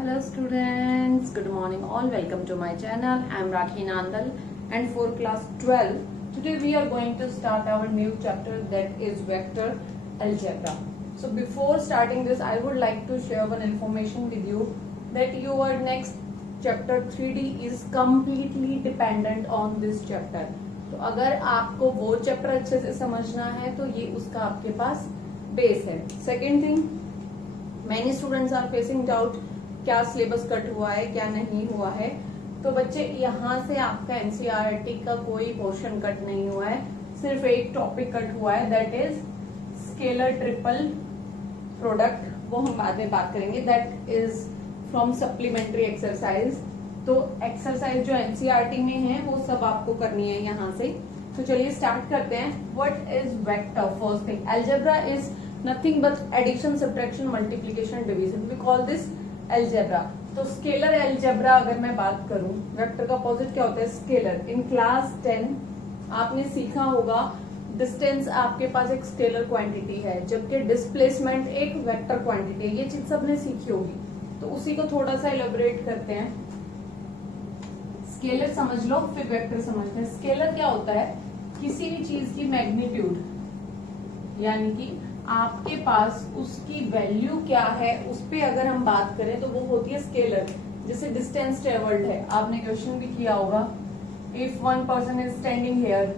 Hello students, good morning all. Welcome to my channel. I am Rakhi Nandal and for class 12. Today we are going to start our new chapter that is vector algebra. So before starting this, I would like to share one information with you that your next chapter 3D is completely dependent on this chapter. तो अगर आपको वो chapter अच्छे से समझना है तो ये उसका आपके पास बेस है. Second thing, many students are facing doubt क्या सिलेबस कट हुआ है क्या नहीं हुआ है. तो बच्चे यहाँ से आपका एनसीईआरटी का कोई पोर्शन कट नहीं हुआ है, सिर्फ एक टॉपिक कट हुआ है that is scalar triple product. वो हम बाद में बात करेंगे. That is from supplementary exercise. तो एक्सरसाइज जो एनसीईआरटी में है वो सब आपको करनी है यहाँ से. तो चलिए स्टार्ट करते हैं. What is vector? First thing, algebra is nothing but addition, subtraction, multiplication, division. We call this algebra. तो स्केलर अलजेब्रा अगर मैं बात करूं, वेक्टर का अपोजिट क्या होता है? स्केलर. इन क्लास 10 आपने सीखा होगा डिस्टेंस आपके पास एक स्केलर क्वांटिटी है जबकि डिस्प्लेसमेंट एक वेक्टर क्वांटिटी है. ये चीज सबने सीखी होगी. तो उसी को थोड़ा सा इलेबोरेट करते हैं. स्केलर समझ लो फिर वेक्टर समझते हैं. स्केलर क्या होता है? किसी भी चीज की मैग्नीट्यूड, यानी कि आपके पास उसकी वैल्यू क्या है उस पे अगर हम बात करें तो वो होती है स्केलर. जैसे डिस्टेंस ट्रेवल्ड है, आपने क्वेश्चन भी किया होगा. If one person is standing here,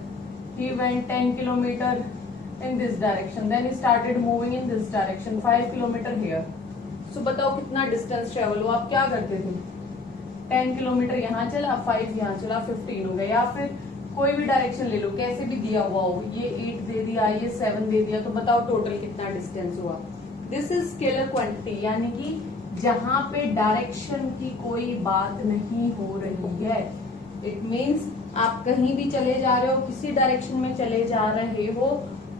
he went 10 kilometre in this direction, then he started moving in this direction 5 kilometre here. So बताओ कितना डिस्टेंस ट्रेवल हुआ. आप क्या करते थे? 10 किलोमीटर यहाँ चला, 5 यहाँ चला, 15 हो गया. या फिर कोई भी डायरेक्शन ले लो, कैसे भी दिया हुआ हो, ये 8 दे दिया, ये 7 दे दिया, तो बताओ टोटल कितना डिस्टेंस हुआ. दिस इज स्केलर क्वांटिटी, यानी कि जहां पे डायरेक्शन की कोई बात नहीं हो रही है. इट मीन्स आप कहीं भी चले जा रहे हो, किसी डायरेक्शन में चले जा रहे हो,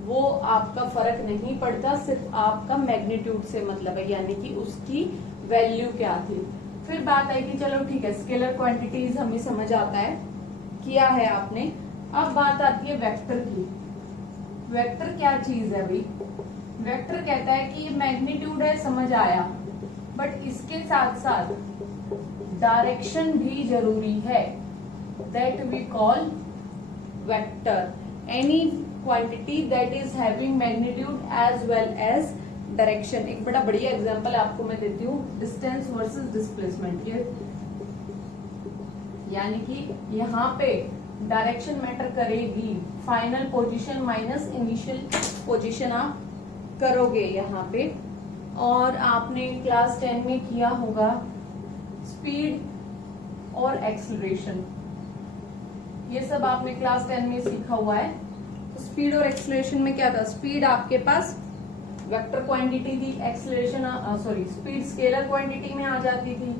वो आपका फर्क नहीं पड़ता. सिर्फ आपका मैग्नीट्यूड से मतलब है, यानी कि उसकी वैल्यू क्या थी. फिर बात आई कि चलो ठीक है, स्केलर क्वांटिटीज हमें समझ आता है, किया है आपने. अब बात आती है वेक्टर की. वेक्टर क्या चीज है भाई? वेक्टर कहता है कि ये मैग्नीट्यूड है, समझ आया, बट इसके साथ साथ डायरेक्शन भी जरूरी है. That we call vector. Any quantity that is having magnitude as well as direction. एक बड़ा बढ़िया एग्जांपल आपको मैं देती हूँ, डिस्टेंस वर्सेस डिस्प्लेसमेंट. ये यानी कि यहाँ पे डायरेक्शन मैटर करेगी. Final position minus initial position आप करोगे यहाँ पे. और आपने क्लास 10 में किया होगा स्पीड और एक्सीलरेशन. ये सब आपने क्लास 10 में सीखा हुआ है. तो स्पीड और एक्सीलरेशन में क्या था? स्पीड आपके पास वेक्टर क्वांटिटी थी, एक्सीलरेशन स्पीड स्केलर क्वांटिटी में आ जाती थी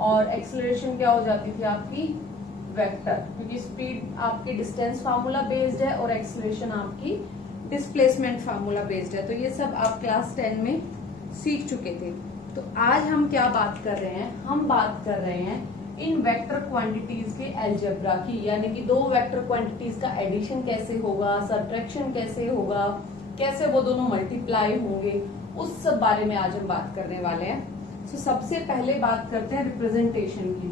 और एक्सीलरेशन क्या हो जाती थी आपकी? वेक्टर. क्योंकि स्पीड आपकी डिस्टेंस फार्मूला बेस्ड है और एक्सीलरेशन आपकी डिस्प्लेसमेंट फार्मूला बेस्ड है. तो ये सब आप क्लास 10 में सीख चुके थे. तो आज हम क्या बात कर रहे हैं? हम बात कर रहे हैं इन वेक्टर क्वांटिटीज के अलजेब्रा की, यानी कि दो वेक्टर क्वांटिटीज का एडिशन कैसे होगा, सब्ट्रैक्शन कैसे होगा, कैसे वो दोनों मल्टीप्लाई होंगे, उस सब बारे में आज हम बात करने वाले हैं. तो सबसे पहले बात करते हैं रिप्रेजेंटेशन की,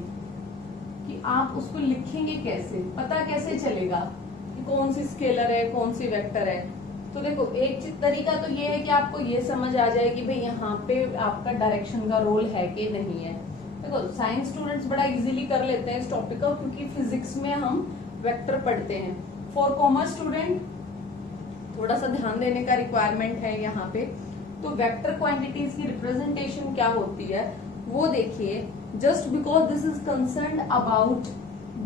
कि आप उसको लिखेंगे कैसे, पता कैसे चलेगा कि कौन सी स्केलर है कौन सी वेक्टर है. तो देखो, एक तरीका तो ये है कि आपको ये समझ आ जाए कि भाई यहाँ पे आपका डायरेक्शन का रोल है कि नहीं है. देखो, साइंस स्टूडेंट्स बड़ा इजीली कर लेते हैं इस टॉपिक को, क्योंकि फिजिक्स में हम वेक्टर पढ़ते हैं. फॉर कॉमर्स स्टूडेंट थोड़ा सा ध्यान देने का रिक्वायरमेंट है यहाँ पे. तो वेक्टर क्वांटिटीज की रिप्रेजेंटेशन क्या होती है वो देखिए. Just because this is concern about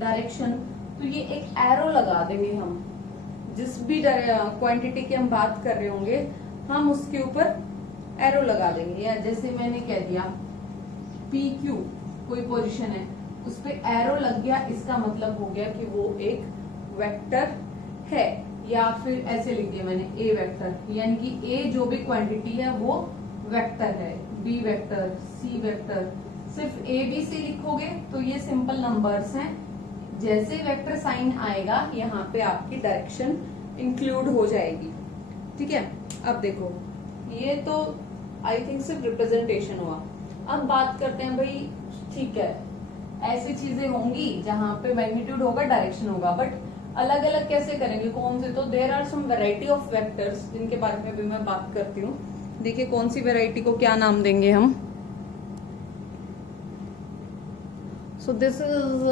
direction, तो ये एक एरो लगा देंगे हम. जिस भी क्वांटिटी की हम बात कर रहे होंगे हम उसके ऊपर एरो लगा देंगे. या जैसे मैंने कह दिया PQ कोई पोजीशन है, उस पे एरो लग गया, इसका मतलब हो गया कि वो एक वेक्टर है. या फिर ऐसे लिख दिया मैंने A वेक्टर, यानी कि A जो भी क्वांटिटी है वो वेक्टर है. B vector, C vector. सिर्फ A B C लिखोगे तो ये सिंपल नंबर्स हैं. जैसे वेक्टर साइन आएगा यहाँ पे आपकी डायरेक्शन इंक्लूड हो जाएगी. ठीक है. अब देखो, ये तो आई थिंक सिर्फ रिप्रेजेंटेशन हुआ. अब बात करते हैं भाई, ठीक है ऐसी चीजें होंगी जहां पे मैग्नीट्यूड होगा डायरेक्शन होगा, बट अलग अलग कैसे करेंगे, कौन से? तो there are some variety of vectors जिनके बारे में भी मैं बात करती हूँ। देखिए कौन सी वैरायटी को क्या नाम देंगे हम। So this is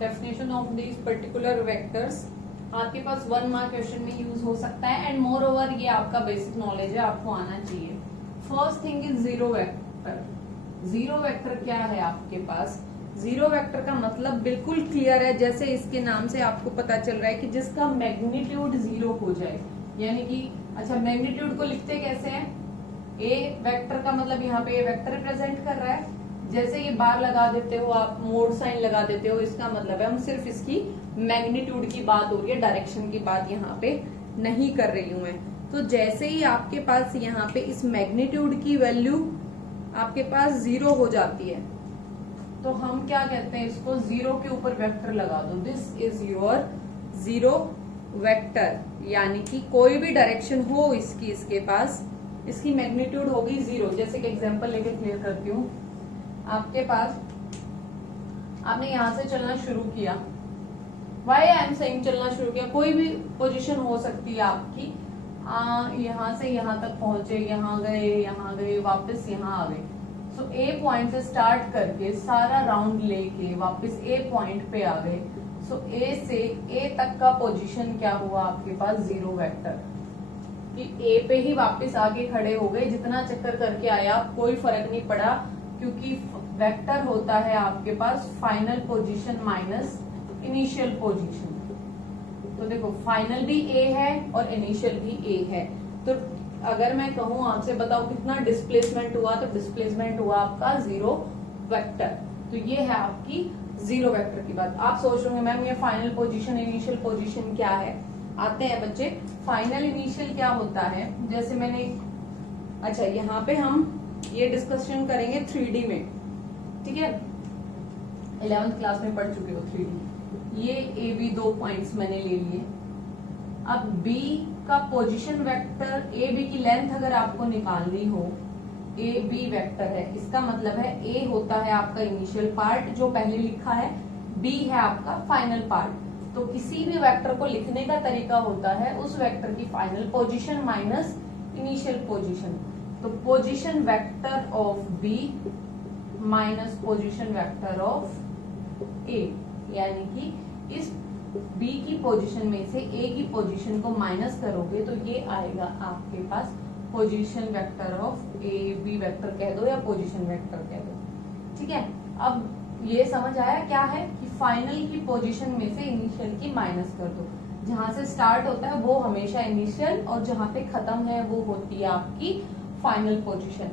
definition of these particular vectors. आपके पास 1 मार्क क्वेश्चन में यूज हो सकता है, एंड मोर ओवर ये आपका बेसिक नॉलेज है, आपको आना चाहिए। First thing is zero vector. Zero vector क्या है आपके पास? जीरो वेक्टर का मतलब बिल्कुल क्लियर है, जैसे इसके नाम से आपको पता चल रहा है कि जिसका मैग्नीट्यूड जीरो हो जाए, यानी कि अच्छा मैग्नीट्यूड को लिखते कैसे हैं? ए वेक्टर का मतलब यहाँ पे ए वेक्टर रिप्रेजेंट कर रहा है, जैसे ये बार लगा देते हो आप, मोड साइन लगा देते हो, इसका मतलब है हम सिर्फ इसकी मैग्नीट्यूड की बात हो रही है, डायरेक्शन की बात यहाँ पे नहीं कर रही हूं मैं। तो जैसे ही आपके पास यहाँ पे इस मैग्नीट्यूड की वैल्यू आपके पास जीरो हो जाती है, तो हम क्या कहते हैं इसको? जीरो के ऊपर वेक्टर लगा दो, this is your zero vector. यानी कि कोई भी डायरेक्शन हो इसकी, इसके पास इसकी मैग्नीट्यूड होगी जीरो। जैसे कि एग्जांपल लेके क्लियर करती हूँ। आपके पास आपने यहां से चलना शुरू किया, वाई आई एम सेइंग चलना शुरू किया, कोई भी पोजीशन हो सकती है आपकी, यहां से यहां तक पहुंचे, यहाँ गए वापस यहाँ आ गए। सो ए पॉइंट से स्टार्ट करके सारा राउंड लेके वापस ए पॉइंट पे आ गए। सो ए से ए तक का पोजीशन क्या हुआ आपके पास? Zero vector. कि ए पे ही वापस आके खड़े हो गए, जितना चक्कर करके आया कोई फर्क नहीं पड़ा, क्योंकि वेक्टर होता है आपके पास final position minus initial position. तो देखो फाइनल भी ए है और इनिशियल भी ए है। तो अगर मैं कहूं आपसे बताओ कितना डिस्प्लेसमेंट हुआ, तो डिस्प्लेसमेंट हुआ आपका जीरो वेक्टर। तो ये है आपकी जीरो वेक्टर की बात। आप सोच रहे होंगे मैम ये फाइनल पोजीशन इनिशियल पोजीशन क्या है? आते हैं बच्चे, फाइनल इनिशियल क्या होता है? जैसे मैंने अच्छा यहाँ पे हम ये डिस्कशन करेंगे 3D में, ठीक है? 11th क्लास में पढ़ चुके हो 3D। ये ए बी दो पॉइंट्स मैंने ले लिए। अब बी का पोजीशन वेक्टर, ए बी की लेंथ अगर आपको निकालनी हो, ए बी वेक्टर है, इसका मतलब है ए होता है आपका इनिशियल पार्ट जो पहले लिखा है, बी है आपका फाइनल पार्ट। तो किसी भी वेक्टर को लिखने का तरीका होता है उस वेक्टर की final position minus initial position. तो position vector of B minus position vector of A, यानी कि इस बी की पोजीशन में से ए की पोजीशन को माइनस करोगे तो ये आएगा आपके पास position vector of A B vector कह दो या पोजीशन वेक्टर कह दो, ठीक है? अब ये समझ आया क्या है कि फाइनल की पोजीशन में से इनिशियल की माइनस कर दो। जहां से स्टार्ट होता है वो हमेशा इनिशियल और जहां पे खत्म है वो होती है आपकी फाइनल पोजीशन,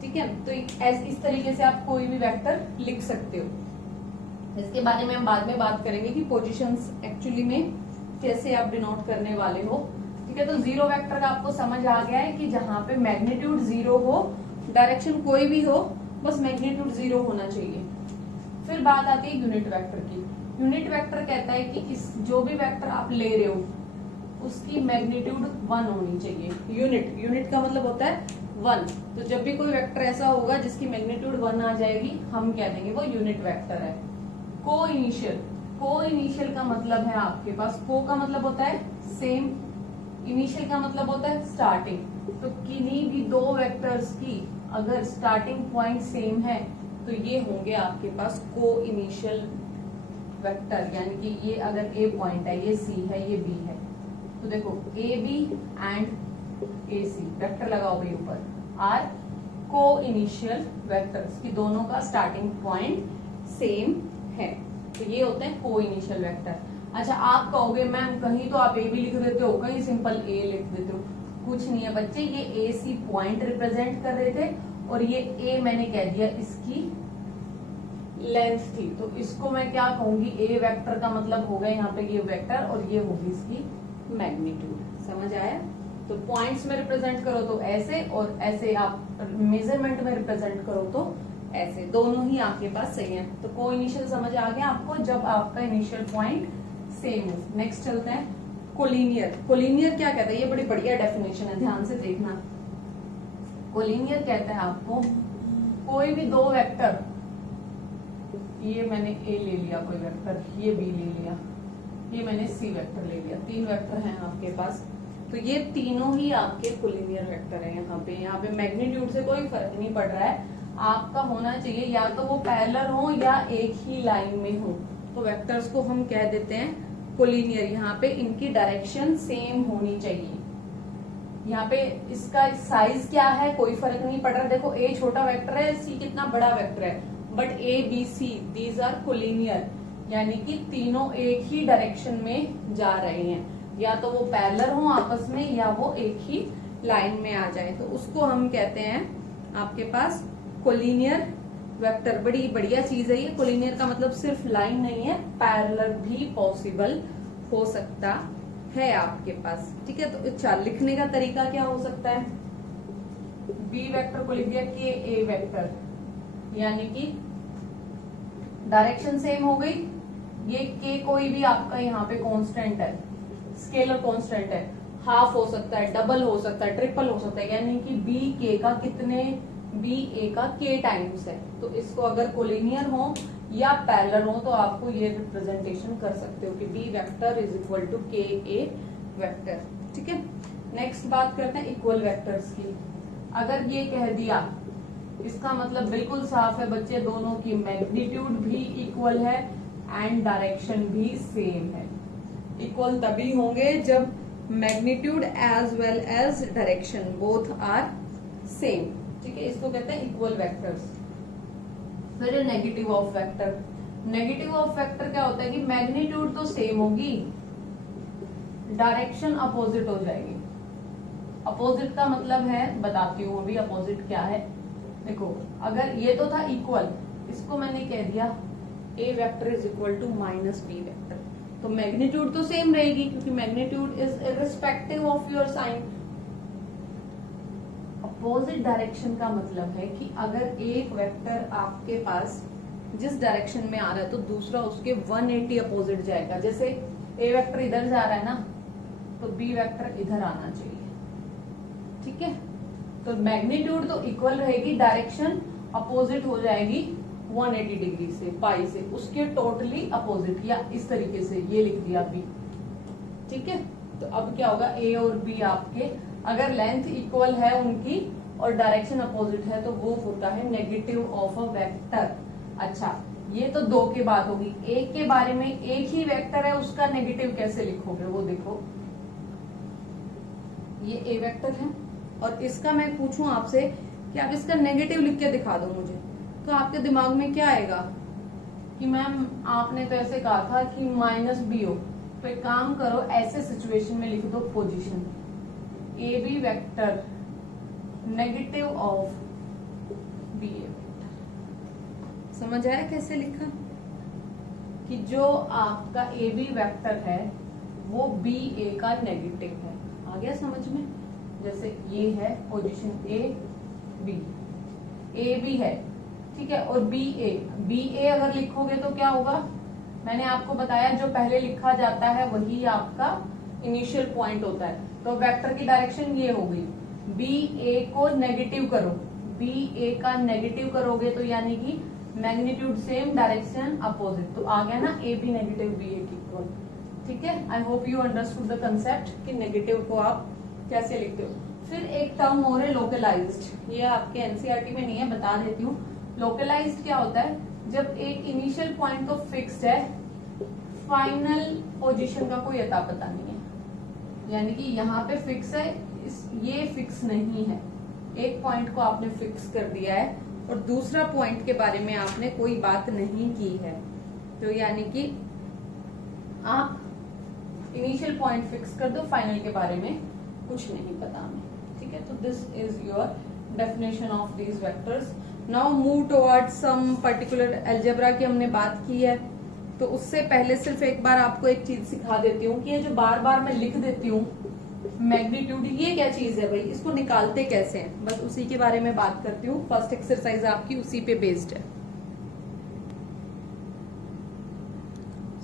ठीक है? तो इस तरीके से आप कोई भी वेक्टर लिख सकते हो। इसके बारे में हम बाद में बात करेंगे कि पोजीशंस एक्चुअली में कैसे आप डिनोट करने वाले हो, ठीक है? तो जीरो वेक्टर का आपको समझ आ गया है कि जहां पे मैग्नीट्यूड जीरो हो, डायरेक्शन कोई भी हो, बस मैग्नीट्यूड जीरो होना चाहिए। फिर बात आती है यूनिट वेक्टर की। यूनिट वेक्टर कहता है कि इस जो भी वेक्टर आप ले रहे हो उसकी मैग्नीट्यूड 1 होनी चाहिए। यूनिट का मतलब होता है 1। तो जब भी कोई वेक्टर ऐसा होगा जिसकी मैग्नीट्यूड 1 आ जाएगी, हम कह देंगे वो यूनिट वेक्टर है। को इनिशियल का मतलब है आपके पास, को का मतलब होता है सेम, इनिशियल का मतलब होता है स्टार्टिंग। तो किन्हीं भी दो वेक्टर्स की अगर स्टार्टिंग पॉइंट सेम है तो ये होंगे आपके पास को इनिशियल वेक्टर, यानी कि ये अगर ए पॉइंट है, ये सी है, ये बी है, तो देखो A B and A C vector लगाओ भाई ऊपर, आर को इनिशियल वेक्टर्स की दोनों का स्टार्टिंग पॉइंट सेम है, तो ये होते हैं को इनिशियल वेक्टर। अच्छा आप कहोगे मैम कहीं तो आप ए भी लिख देते हो, कहीं सिंपल ए लिख देते हो। कुछ नहीं है बच्चे, ये ए सी पॉइंट रिप्रेजेंट कर रहे थे और ये ए मैंने कह दिया इसकी लेंथ थी, तो इसको मैं क्या कहूंगी? ए वेक्टर का मतलब होगा यहाँ पे ये वेक्टर और ये होगी इसकी मैग्नीट्यूड। समझ आया? तो पॉइंट्स में रिप्रेजेंट करो तो ऐसे, और ऐसे आप मेजरमेंट में रिप्रेजेंट करो तो ऐसे, दोनों ही आपके पास सही है। तो को इनिशियल समझ आ गया आपको, जब आपका इनिशियल पॉइंट सेम हो। नेक्स्ट चलते हैं कोलिनियर। कोलिनियर क्या कहता है? ये बड़ी बढ़िया डेफिनेशन है, ध्यान से देखना। कोलिनियर कहता है आपको कोई भी दो वेक्टर, ये मैंने ए ले लिया कोई वेक्टर, ये बी ले लिया, ये मैंने सी वेक्टर ले लिया, तीन वेक्टर हैं आपके पास, तो ये तीनों ही आपके कोलिनियर वेक्टर हैं। यहाँ पे मैग्नीट्यूड से कोई फर्क नहीं पड़ रहा है, आपका होना चाहिए या तो वो पैरेलल हो या एक ही लाइन में हो, तो वेक्टर्स को हम कह देते हैं कोलिनियर। यहाँ पे इनकी डायरेक्शन सेम होनी चाहिए। यहाँ पे इसका साइज क्या है कोई फर्क नहीं पड़ रहा, देखो ए छोटा वेक्टर है, सी कितना बड़ा वेक्टर है, but A B C these are collinear, यानी कि तीनों एक ही डायरेक्शन में जा रहे हैं, या तो वो पैरेलल हो आपस में या वो एक ही लाइन में आ जाए, तो उसको हम कहते हैं आपके पास कोलिनियर वेक्टर। बड़ी बढ़िया चीज है ये। कोलिनियर का मतलब सिर्फ लाइन नहीं है, पैरेलल भी पॉसिबल हो सकता है आपके पास, ठीक है। तो अच्छा, लिखने का तरीका क्या हो सकता है, बी वेक्टर को लिख दिया के ए वेक्टर, यानी कि डायरेक्शन सेम हो गई। ये के कोई भी आपका यहाँ पे कांस्टेंट है, स्केलर कांस्टेंट है, हाफ हो सकता है, डबल हो सकता है, ट्रिपल हो सकता है, यानी कि बी के का कितने, बी ए का के टाइम्स है। तो इसको अगर कोलिनियर हो या पैरेलल हो तो आपको ये रिप्रेजेंटेशन कर सकते हो कि B vector is equal to K A vector, ठीक है। नेक्स्ट बात करते हैं इक्वल वेक्टर्स की। अगर ये कह दिया, इसका मतलब बिल्कुल साफ है बच्चे, दोनों की मैग्नीट्यूड भी इक्वल है एंड डायरेक्शन भी सेम है। इक्वल तभी होंगे जब magnitude as well as direction both are same, ठीक है। इसको कहते हैं इक्वल वेक्टर्स। फिर negative of vector. Negative of vector क्या होता है कि मैग्नीट्यूड तो सेम होगी, डायरेक्शन अपोजिट हो जाएगी। अपोजिट का मतलब है, बताती हूँ अभी अपोजिट क्या है। देखो, अगर ये तो था इक्वल, इसको मैंने कह दिया A vector is equal to minus B vector, तो मैग्नीट्यूड तो सेम रहेगी क्योंकि magnitude is irrespective of your sign. Opposite direction का मतलब है कि अगर एक वेक्टर आपके पास जिस डायरेक्शन में आ रहा है तो दूसरा उसके 180 अपोजिट जाएगा। जैसे ए वेक्टर इधर जा रहा है ना, तो बी वेक्टर इधर आना चाहिए, ठीक है। तो मैग्नीट्यूड तो इक्वल रहेगी, डायरेक्शन अपोजिट हो जाएगी 180 डिग्री से, पाई से, उसके टोटली अपोजिट, या इस तरीके से ये लिख दिया बी, ठीक है। तो अब क्या होगा, ए और बी आपके अगर लेंथ इक्वल है उनकी और डायरेक्शन अपोजिट है तो वो होता है नेगेटिव ऑफ अ वेक्टर। अच्छा, ये तो दो की बात होगी। एक के बारे में, एक ही वेक्टर है उसका नेगेटिव कैसे लिखोगे वो देखो, ये ए वेक्टर है और इसका मैं पूछूं आपसे कि आप इसका नेगेटिव लिख के दिखा दो मुझे, तो आपके दिमाग में क्या आएगा कि मैम आपने तो ऐसे कहा था कि माइनस बी हो, तो एक काम करो, ऐसे सिचुएशन में लिख दो position A B vector negative of B A vector. समझ आया कैसे लिखा, कि जो आपका ए बी वेक्टर है वो बी ए का नेगेटिव है। आ गया समझ में? जैसे ये है पोजीशन ए बी है, ठीक है, और बी ए अगर लिखोगे तो क्या होगा, मैंने आपको बताया जो पहले लिखा जाता है वही आपका इनिशियल पॉइंट होता है। तो वेक्टर की डायरेक्शन ये हो गई, बी ए को नेगेटिव करो, बी ए का नेगेटिव करोगे तो यानी कि मैग्नीट्यूड सेम, डायरेक्शन अपोजिट, तो आ गया ना A B negative B A equal, ठीक है। I hope you understood the concept कि नेगेटिव को आप कैसे लिखते हो। फिर एक टर्म और है लोकलाइज्ड, ये आपके एनसीईआरटी में नहीं है, बता देती हूँ। लोकलाइज्ड क्या होता है, जब एक इनिशियल पॉइंट तो फिक्स्ड है, फाइनल पोजीशन का कोई अता पता नहीं है, यानी कि यहाँ पे फिक्स है, ये फिक्स नहीं है। एक पॉइंट को आपने फिक्स कर दिया है और दूसरा पॉइंट के बारे में आपने कोई बात नहीं की है, तो यानी कि आप इनिशियल पॉइंट फिक्स कर दो, फाइनल के बारे में कुछ नहीं पता हमें, ठीक है। तो this is your definition of these vectors. Now move towards some particular algebra की हमने बात की है, तो उससे पहले सिर्फ एक बार आपको एक चीज सिखा देती हूँ कि ये जो बार बार मैं लिख देती हूँ मैग्नीट्यूड, ये क्या चीज है भाई, इसको निकालते कैसे हैं, बस उसी के बारे में बात करती हूँ। फर्स्ट एक्सरसाइज आपकी उसी पे बेस्ड है।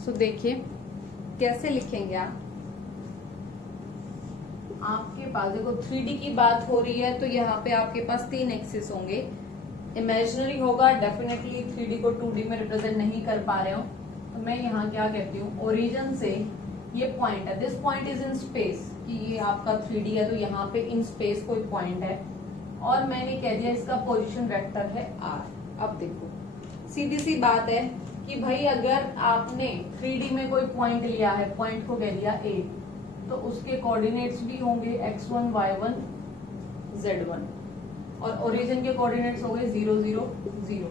सो देखिए कैसे लिखेंगे आप। आपके पास देखो 3D की बात हो रही है, तो यहाँ पे आपके पास 3 एक्सिस होंगे, इमेजिनरी होगा डेफिनेटली, 3D को 2D में रिप्रेजेंट नहीं कर पा रहे हो, तो मैं यहाँ क्या कहती हूँ, ओरिजिन से ये पॉइंट है, this point is in space, कि ये आपका 3D है तो यहाँ पे इन स्पेस कोई पॉइंट है, और मैंने कह दिया इसका पोजीशन वेक्टर है r। अब देखो सीधी सी बात है कि भाई अगर आपने 3D में कोई पॉइंट लिया है, पॉइंट को कह दिया a, तो उसके कोऑर्डिनेट्स भी होंगे x1 y1 z1, और ओरिजिन के कोऑर्डिनेट्स हो गए 0 0 0।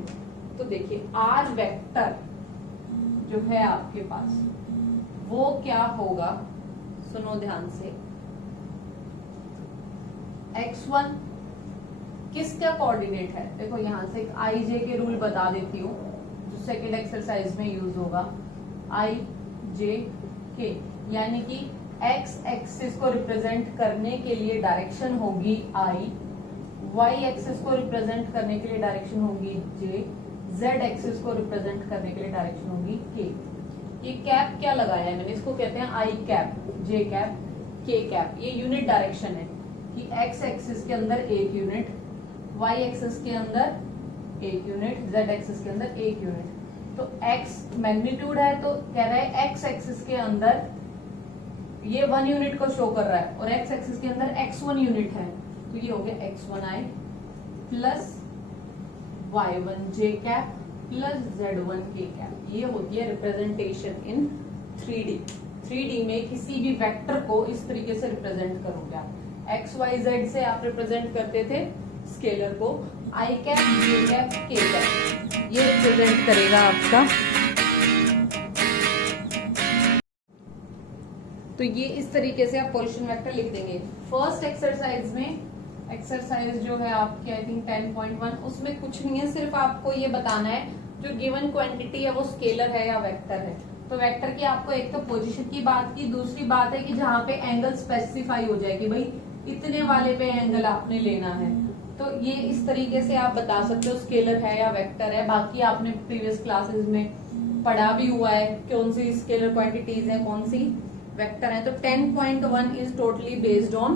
तो देखिए r वेक्टर जो है आपके पास वो क्या होगा, सुनो ध्यान से, x1 किसका कोऑर्डिनेट है, देखो यहां से एक आई जे के रूल बता देती हूँ जो सेकेंड एक्सरसाइज में यूज होगा, आई जे के, यानी कि x एक्सिस को रिप्रेजेंट करने के लिए डायरेक्शन होगी i, y एक्सिस को रिप्रेजेंट करने के लिए डायरेक्शन होगी j, z एक्सिस को रिप्रेजेंट करने के लिए डायरेक्शन होगी k। ये कैप क्या लगाया है मैंने, इसको कहते हैं आई कैप, जे कैप, के कैप। ये यूनिट डायरेक्शन है कि x एक्सिस के अंदर एक यूनिट, y एक्सिस के अंदर एक यूनिट, z एक्सिस के अंदर एक यूनिट। तो x मैग्नीट्यूड है तो कह रहा है x एक्सिस के अंदर ये 1 यूनिट को शो कर रहा है, और x एक्सिस के अंदर x1 यूनिट है, तो ये हो गया x1i plus y1 j cap plus z1 k cap. ये होती है रिप्रेजेंटेशन इन 3D। 3D में किसी भी वेक्टर को इस तरीके से रिप्रेजेंट करोगे आप, x y z से आप रिप्रेजेंट करते थे स्केलर को, i cap j cap k cap, ये रिप्रेजेंट करेगा आपका। तो ये इस तरीके से आप पोजीशन वेक्टर लिख देंगे। फर्स्ट एक्सरसाइज में, एक्सरसाइज जो है आपकी आई थिंक 10.1, उसमें कुछ नहीं है, सिर्फ आपको ये बताना है जो गिवन क्वांटिटी है वो स्केलर है या वेक्टर है। तो वेक्टर की आपको एक तो पोजीशन की बात की, दूसरी बात है कि जहाँ पे एंगल स्पेसिफाई हो जाए कि भाई इतने वाले पे एंगल आपने लेना है, तो ये इस तरीके से आप बता सकते हो स्केलर है या वेक्टर है। बाकी आपने प्रीवियस क्लासेस में पढ़ा भी हुआ है कौन सी स्केलर क्वांटिटीज है, कौन सी वेक्टर है। तो 10.1 is totally based on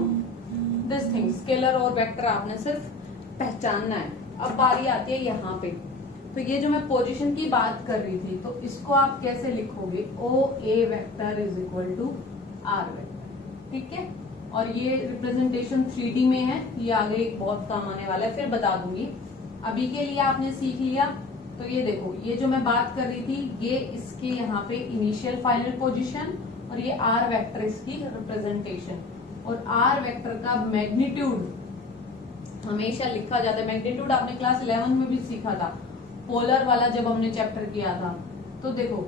this thing, scalar और वेक्टर आपने सिर्फ पहचानना है। अब बारी आती है यहाँ पे, तो ये जो मैं पोजीशन की बात कर रही थी, तो इसको आप कैसे लिखोगे, O A vector is equal to R vector, ठीक है। और ये रिप्रेजेंटेशन 3D में है, ये आगे एक बहुत काम आने वाला है, फिर बता दूंगी। अभी के लिए आपने सीख लिया। तो ये देखो, ये जो मैं बात कर रही थी, ये इसके यहाँ पे इनिशियल फाइनल पोजीशन, और ये आर वेक्टर इसकी रिप्रेजेंटेशन। और आर वेक्टर का मैग्नीट्यूड हमेशा लिखा जाता है, मैग्नीट्यूड आपने क्लास 11 में भी सीखा था, पोलर वाला जब हमने चैप्टर किया था। तो देखो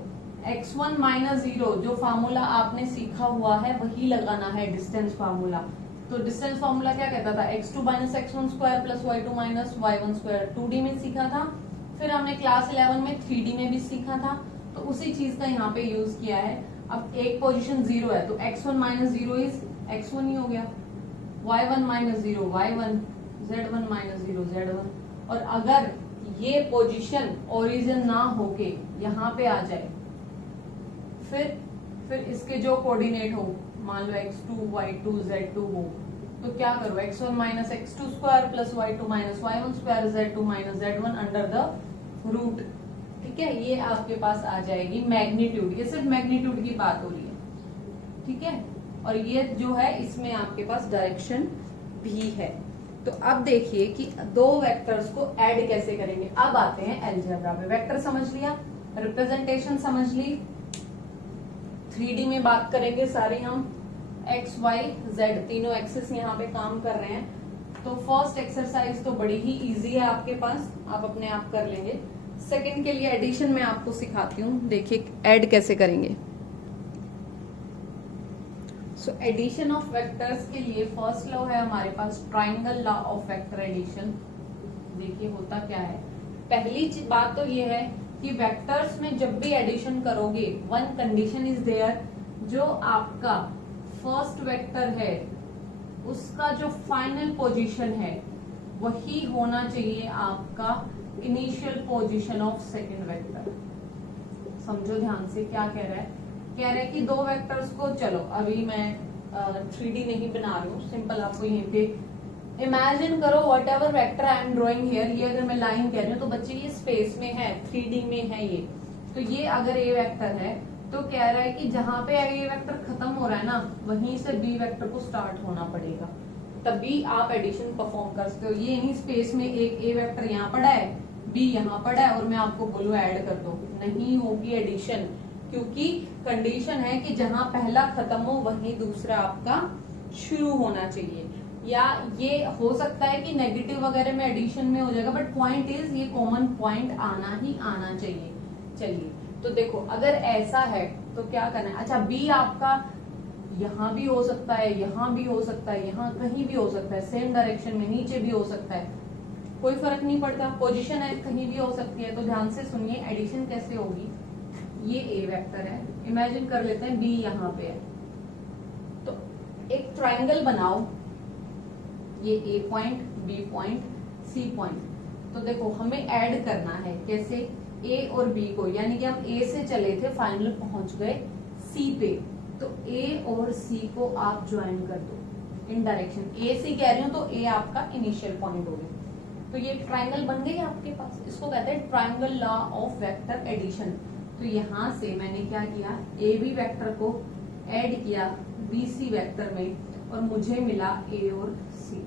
x1 माइनस 0 जो फार्मूला आपने सीखा हुआ है वही लगाना है, डिस्टेंस फार्मूला। तो डिस्टेंस फार्मूला क्या कहता था, x2 minus x1 square plus y2 minus y1 square, 2D में सीखा था, फिर हमने क्लास 11 में 3D में भी सीखा था। तो उसी चीज का यहाँ पे यूज किया है। अब एक पोजीशन 0 है तो x1 माइनस 0 इज x1 ही हो गया, y1 minus 0 y1, z1 minus 0 z1। और अगर ये पोजीशन ओरिजिन ना होके यहाँ पे आ जाए, फिर इसके जो कोऑर्डिनेट हो, मान लो x2 y2 z2 हो, तो क्या करो, x1 minus x2 square plus y2 minus y1 square z2 minus z1 under the root, ठीक है। ये आपके पास आ जाएगी मैग्नीट्यूड, ये सिर्फ मैग्नीट्यूड की बात हो रही है, ठीक है। और ये जो है इसमें आपके पास डायरेक्शन भी है। तो अब देखिए कि दो वेक्टर्स को ऐड कैसे करेंगे। अब आते हैं अलजेब्रा में। वेक्टर समझ लिया, रिप्रेजेंटेशन समझ ली, 3D में बात करेंगे सारी हम, x y z तीनों एक्सिस यहाँ पे काम कर रहे हैं। तो फर्स्ट एक्सरसाइज तो बड़ी ही इजी है आपके पास, आप अपने आप कर लेंगे। सेकंड के लिए एडिशन में आपको सिखाती हूँ, देखिए ऐड कैसे करेंगे। सो एडिशन ऑफ वेक्टर्स के लिए फर्स्ट लॉ है हमारे पास triangle law of vector addition. देखिए होता क्या है, पहली बात तो ये है कि वेक्टर्स में जब भी एडिशन करोगे, वन कंडीशन इज देयर, जो आपका फर्स्ट वेक्टर है उसका जो फाइनल पोजीशन है वही होना चाहिए आपका initial position of second vector. समझो ध्यान से क्या कह रहा है, कह रहे हैं कि दो वेक्टर्स को, चलो अभी मैं 3D नहीं बना रही हूँ, सिंपल आपको यहीं पे इमेजिन करो what ever vector I am drawing here, ये अगर मैं लाइन कह रही हूँ तो बच्चे ये स्पेस में है, 3D में है ये, तो ये अगर ए वेक्टर है तो कह रहा है कि जहां पे ए वेक्टर खत्म हो रहा है ना वहीं से बी वेक्टर को स्टार्ट होना पड़ेगा, तभी आप एडिशन परफॉर्म कर सकते हो। ये नहीं स्पेस में एक ए वेक्टर यहाँ पड़ा है, बी यहाँ पड़ा है और मैं आपको बोलूँ ऐड कर दो, नहीं होगी एडिशन, क्योंकि कंडीशन है कि जहां पहला खत्म हो वहीं दूसरा आपका शुरू होना चाहिए। या ये हो सकता है कि नेगेटिव वगैरह में एडिशन में हो जाएगा, बट पॉइंट इज ये कॉमन पॉइंट आना ही आना चाहिए। चलिए तो देखो अगर ऐसा है तो क्या करना है, अच्छा बी आपका यहाँ भी हो सकता है, यहाँ भी हो सकता है, यहाँ कहीं भी हो सकता है, सेम डायरेक्शन में नीचे भी हो सकता है, कोई फर्क नहीं पड़ता, पोजीशन है कहीं भी हो सकती है। तो ध्यान से सुनिए एडिशन कैसे होगी। ये ए वेक्टर है, इमेजिन कर लेते हैं बी यहाँ पे है, तो एक ट्राइंगल बनाओ, ये A point, B point, C point. तो देखो हमें ऐड करना है, कैसे, ए और बी को, यानी कि हम ए से चले थे फाइनल पहुंच गए सी पे, तो ए और सी को आप ज्वाइन कर दो इन डायरेक्शन, ए सी कह रही हूं तो ए आपका इनिशियल पॉइंट हो गया, तो ये ट्राइंगल बन गई आपके पास। इसको कहते हैं triangle law of vector addition. तो यहां से मैंने क्या किया, ए बी वेक्टर को ऐड किया बी सी वेक्टर में और मुझे मिला ए और सी,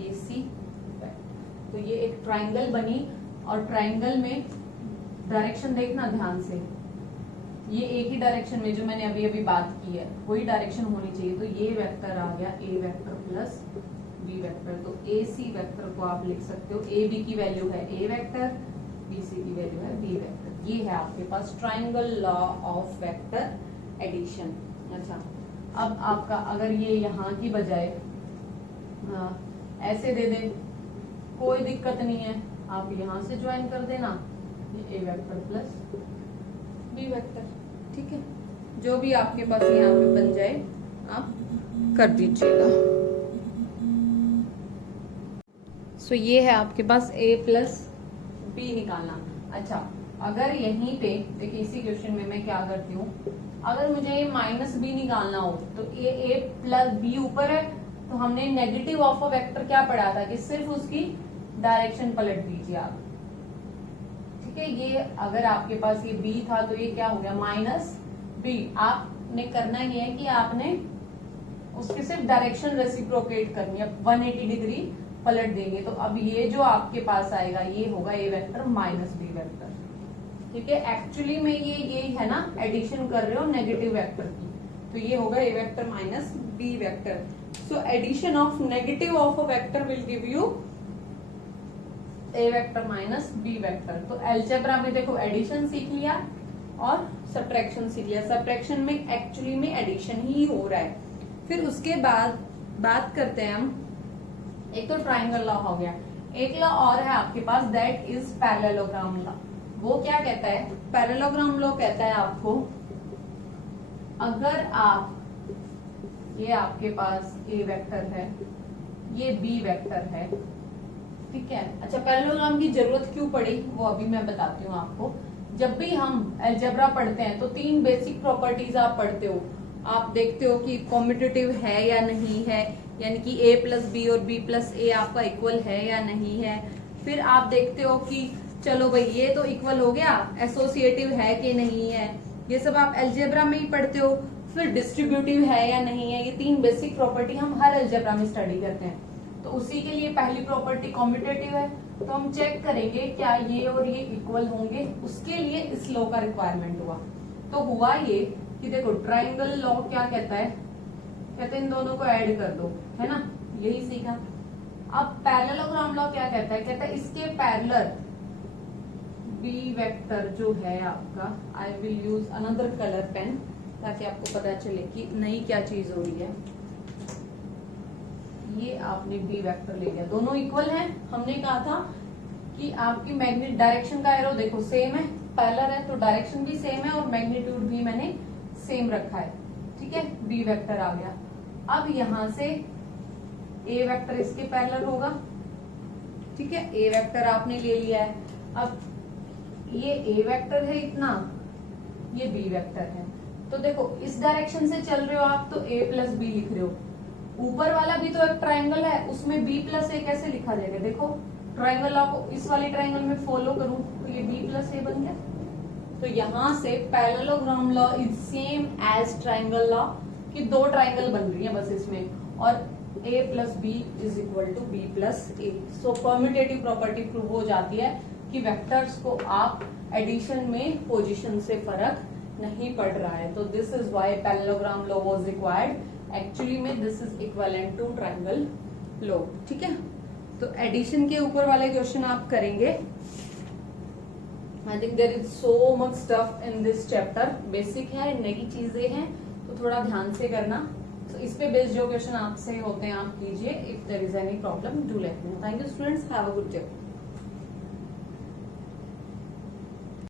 ए सी वेक्टर। तो ये एक ट्राइंगल बनी और ट्राइंगल में डायरेक्शन देखना ध्यान से, ये एक ही डायरेक्शन में जो मैंने अभी अभी बात की है वही डायरेक्शन होनी चाहिए। तो ये वेक्टर आ गया ए वेक्टर प्लस बी वेक्टर, तो ए सी वेक्टर को आप लिख सकते हो, ए बी की वैल्यू है ए वेक्टर, बी सी की वैल्यू है बी वेक्टर। ये है आपके पास triangle law of vector addition. अच्छा अब आपका अगर ये यहाँ की बजाय ऐसे दे दे कोई दिक्कत नहीं है, आप यहाँ से ज्वाइन कर देना, ए वेक्टर प्लस बी वेक्टर, ठीक है, जो भी आपके पास यहाँ पे बन जाए आप कर दीजिएगा। सो ये है आपके पास ए प्लस बी निकालना। अच्छा अगर यहीं पे देखिए इसी क्वेश्चन में मैं क्या करती हूँ, अगर मुझे माइनस बी निकालना हो तो ए प्लस बी ऊपर है, तो हमने नेगेटिव ऑफ अ वेक्टर क्या पढ़ा था कि सिर्फ उसकी डायरेक्शन पलट दीजिए आप, ठीक है। ये अगर आपके पास ये b था तो ये क्या हो गया माइनस b। आपने करना ये है कि आपने उसकी सिर्फ डायरेक्शन रेसिप्रोकेट करनी है, 180 डिग्री पलट देंगे, तो अब ये जो आपके पास आएगा ये होगा A vector minus B vector, ठीक है। एक्चुअली में ये है ना, एडिशन कर रहे हो नेगेटिव वेक्टर की, तो ये होगा A vector minus B vector. So addition of negative of a vector will give you A vector minus B vector. तो अलजेब्रा में देखो एडिशन सीख लिया और सब्ट्रैक्शन सीख लिया, सब्ट्रैक्शन में एक्चुअली में एडिशन ही हो रहा है। फिर उसके बाद बात करते हैं हम, एक तो ट्राइंगल लॉ हो गया, एक लॉ और है आपके पास दैट इज पैरेललोग्राम लॉ। वो क्या कहता है, पैरेललोग्राम लॉ कहता है आपको अगर आप, ये आपके पास ए वेक्टर है, ये बी वेक्टर है, ठीक है। अच्छा पैरेललोग्राम की जरूरत क्यों पड़ी वो अभी मैं बताती हूँ आपको। जब भी हम अलजेब्रा पढ़ते हैं तो 3 बेसिक प्रॉपर्टीज आप पढ़ते हो, आप देखते हो कि कॉम्पिटिटिव है या नहीं है, यानी कि a प्लस बी और b प्लस ए आपका इक्वल है या नहीं है। फिर आप देखते हो कि चलो भाई ये तो इक्वल हो गया, एसोसिएटिव है कि नहीं है, ये सब आप अलजेब्रा में ही पढ़ते हो। फिर डिस्ट्रीब्यूटिव है या नहीं है, ये 3 बेसिक प्रॉपर्टी हम हर अलजेब्रा में स्टडी करते हैं। तो उसी के लिए पहली प्रॉपर्टी कॉम्पिटिटिव है, तो हम चेक करेंगे क्या ये और ये इक्वल होंगे, उसके लिए इस लॉ का रिक्वायरमेंट हुआ। तो हुआ ये कि देखो ट्राइंगल लॉ क्या कहता है, कहते हैं इन दोनों को ऐड कर दो, है ना, यही सीखा। अब पैरेललोग्राम लॉ क्या कहता है, कहता है इसके पैरेलल बी वेक्टर जो है आपका, I will use another colour pen ताकि आपको पता चले कि नई क्या चीज हो रही है। ये आपने बी वेक्टर ले लिया, दोनों इक्वल हैं। हमने कहा था कि आपकी मैग्नेट डायरेक्शन का एरो देखो सेम है, पैरेलल है तो डायरेक्शन भी सेम है और मैग्नीट्यूड भी मैंने सेम रखा है, ठीक है। बी वेक्टर आ गया। अब यहां से ए वेक्टर इसके पैरेलल होगा, ठीक है, ए वेक्टर आपने ले लिया है। अब ये ए वेक्टर है इतना, ये बी वेक्टर है, तो देखो इस डायरेक्शन से चल रहे हो आप तो ए प्लस बी लिख रहे हो, ऊपर वाला भी तो एक ट्राइंगल है, उसमें b प्लस ए कैसे लिखा जाएगा, देखो ट्राइंगल लॉ को इस वाले ट्राइंगल में फॉलो करूं तो ये b प्लस ए बन गया। तो यहां से parallelogram law is same as triangle law कि दो ट्राइंगल बन रही है बस इसमें, और a plus B is equal to B plus A. So permutative property prove हो जाती है कि वेक्टर्स को आप एडिशन में पोजीशन से फर्क नहीं पड़ रहा है। तो this is why parallelogram law was required. Actually में this is equivalent to triangle law. ठीक है, तो एडिशन के ऊपर वाले क्वेश्चन आप करेंगे। I think there is so much stuff in this chapter, basic है, नई चीजें हैं, तो थोड़ा ध्यान से करना। तो इस पे बेस्ड जो क्वेश्चन आपसे होते हैं आप कीजिए। If there is any problem do let me know. Thank you students, have a good day.